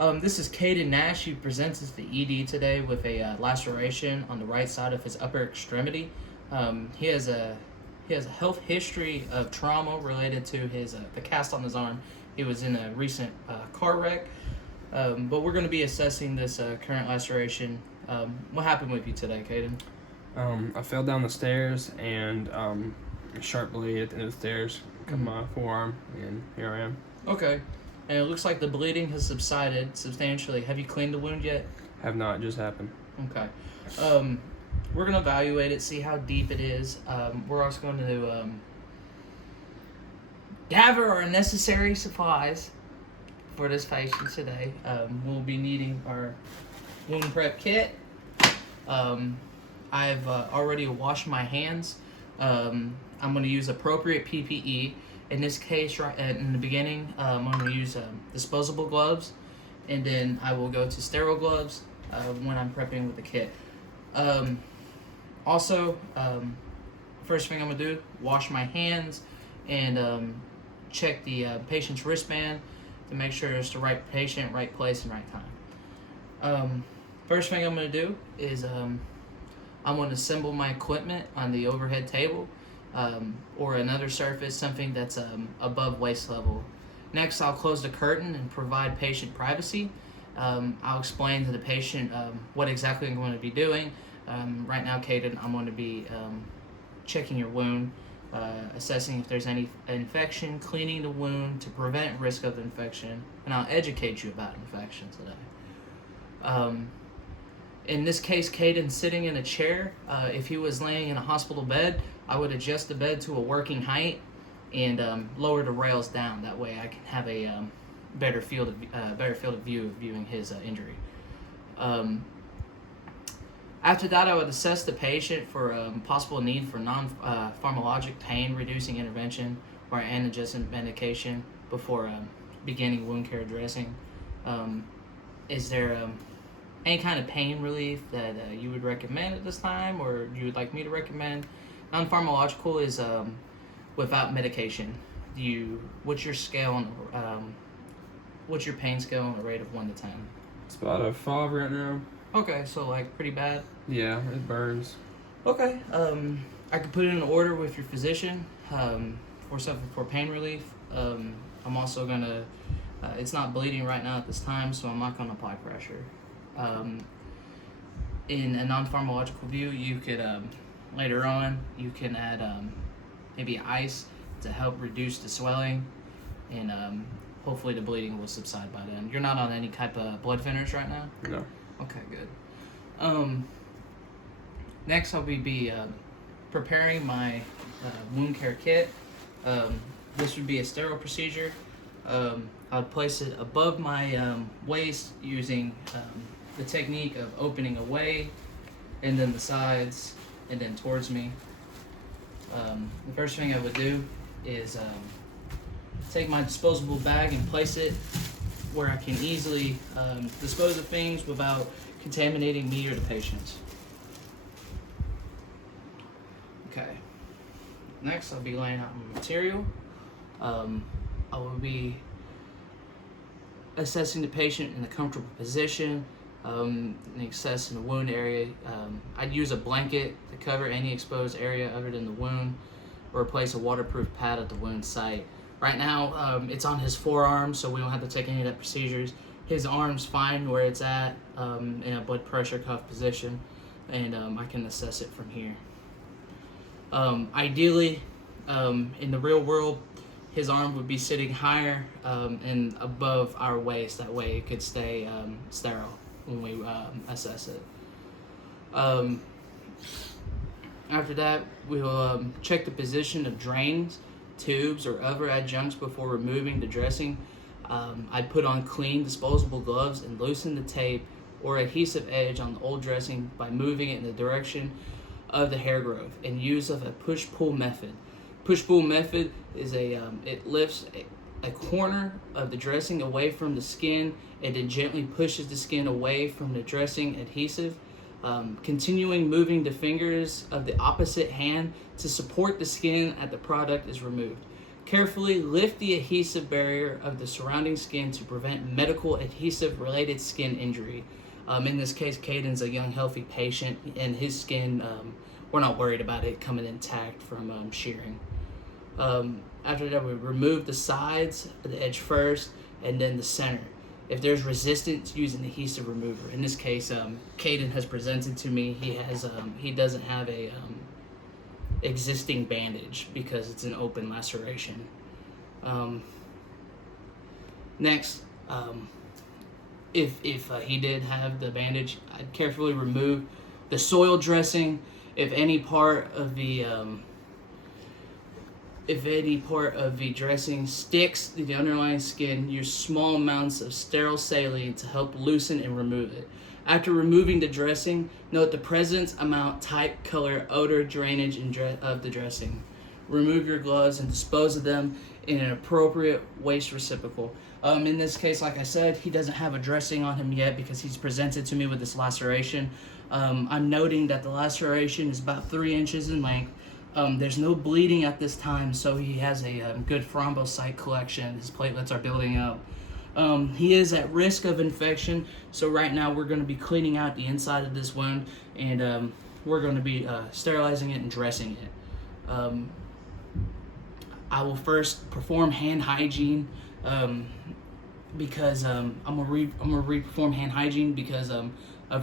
This is Caden Nash. He presents as the ED today with a laceration on the right side of his upper extremity. He has a health history of trauma related to his the cast on his arm. He was in a recent car wreck. But we're going to be assessing this current laceration. What happened with you today, Caden? I fell down the stairs and a sharp bleed at the end of the stairs cut my forearm, and here I am. Okay. And it looks like the bleeding has subsided substantially. Have you cleaned the wound yet? Have not, just happened. Okay. We're going to evaluate it, see how deep it is. We're also going to gather our necessary supplies for this patient today. We'll be needing our wound prep kit. I've already washed my hands. I'm going to use appropriate PPE. In this case, right in the beginning, I'm going to use disposable gloves, and then I will go to sterile gloves when I'm prepping with the kit. Also, first thing I'm going to do, wash my hands and check the patient's wristband to make sure it's the right patient, right place, and right time. First thing I'm going to do is I'm going to assemble my equipment on the overhead table. Or another surface, something that's above waist level. Next, I'll close the curtain and provide patient privacy. I'll explain to the patient what exactly I'm going to be doing. Right now, Caden, I'm going to be checking your wound, assessing if there's any infection, cleaning the wound to prevent risk of infection, and I'll educate you about infection today. In this case, Caden's sitting in a chair. If he was laying in a hospital bed, I would adjust the bed to a working height and lower the rails down. That way I can have a better field of view of viewing his injury. After that, I would assess the patient for possible need for non-pharmacologic pain-reducing intervention or analgesic medication before beginning wound care dressing. Is there any kind of pain relief that you would recommend at this time, or you would like me to recommend? Non-pharmacological is without medication. What's your scale on what's your pain scale on a rate of 1 to 10? It's about a 5 right now. Okay, so like pretty bad. Yeah, it burns. Okay, I could put in an order with your physician for something for pain relief. I'm also gonna. It's not bleeding right now at this time, so I'm not gonna apply pressure. In a non-pharmacological view, you could later on you can add maybe ice to help reduce the swelling, and hopefully the bleeding will subside by then. You're not on any type of blood thinners right now? No. Okay, good. Next, I'll be preparing my wound care kit. This would be a sterile procedure. I'll place it above my waist using the technique of opening away, and then the sides, and then towards me. The first thing I would do is take my disposable bag and place it where I can easily dispose of things without contaminating me or the patient. Okay. Next, I'll be laying out my material. I will be assessing the patient in a comfortable position, and assessing the wound area. I'd use a blanket to cover any exposed area other than the wound, or place a waterproof pad at the wound site. Right now, it's on his forearm, so we don't have to take any of that procedures. His arm's fine where it's at, in a blood pressure cuff position, and I can assess it from here. Ideally, in the real world, his arm would be sitting higher and above our waist. That way it could stay sterile when we assess it. After that, we will check the position of drains, tubes, or other adjuncts before removing the dressing. I put on clean disposable gloves and loosen the tape or adhesive edge on the old dressing by moving it in the direction of the hair growth and use of a push-pull method. Push-pull method is it lifts a corner of the dressing away from the skin and then gently pushes the skin away from the dressing adhesive, continuing moving the fingers of the opposite hand to support the skin as the product is removed. Carefully lift the adhesive barrier of the surrounding skin to prevent medical adhesive-related skin injury. In this case, Caden's a young, healthy patient, and his skin, we're not worried about it coming intact from shearing. After that, we remove the sides, the edge first, and then the center. If there's resistance, use an adhesive remover. In this case, Caden has presented to me. He doesn't have a existing bandage because it's an open laceration. Next, if he did have the bandage, I'd carefully remove the soil dressing. If any part of the dressing sticks to the underlying skin, use small amounts of sterile saline to help loosen and remove it. After removing the dressing, note the presence, amount, type, color, odor, drainage, of the dressing. Remove your gloves and dispose of them in an appropriate waste receptacle. In this case, like I said, he doesn't have a dressing on him yet because he's presented to me with this laceration. I'm noting that the laceration is about 3 inches in length. There's no bleeding at this time, so he has a good thrombocyte collection. His platelets are building up. He is at risk of infection, so right now we're going to be cleaning out the inside of this wound, and we're going to be sterilizing it and dressing it. I will first perform hand hygiene because I'm gonna re-perform hand hygiene because of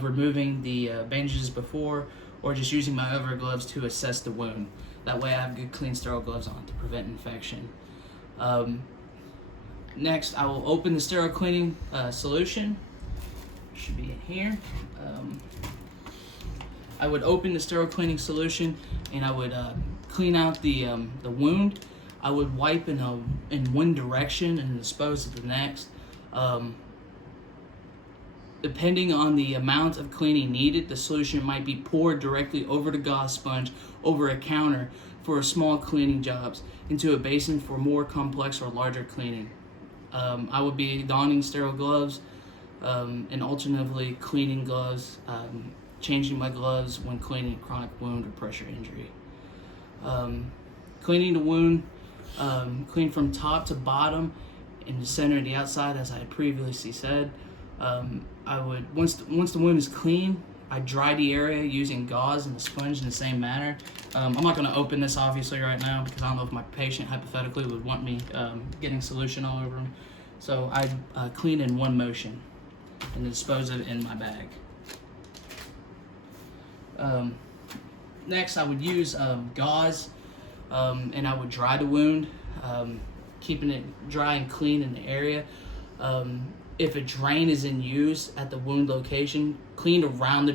removing the bandages before, or just using my other gloves to assess the wound. That way I have good, clean, sterile gloves on to prevent infection. Next, I will open the sterile cleaning solution. Should be in here. I would open the sterile cleaning solution and I would clean out the wound. I would wipe in one direction and dispose of the next. Depending on the amount of cleaning needed, the solution might be poured directly over the gauze sponge over a counter for small cleaning jobs into a basin for more complex or larger cleaning. I would be donning sterile gloves and alternatively cleaning gloves, changing my gloves when cleaning a chronic wound or pressure injury. Cleaning the wound, clean from top to bottom in the center and the outside, as I had previously said. I would, once the wound is clean, I dry the area using gauze and a sponge in the same manner. I'm not going to open this obviously right now because I don't know if my patient hypothetically would want me getting solution all over him. So I clean in one motion and dispose of it in my bag. Next, I would use gauze and I would dry the wound, keeping it dry and clean in the area. If a drain is in use at the wound location, clean around the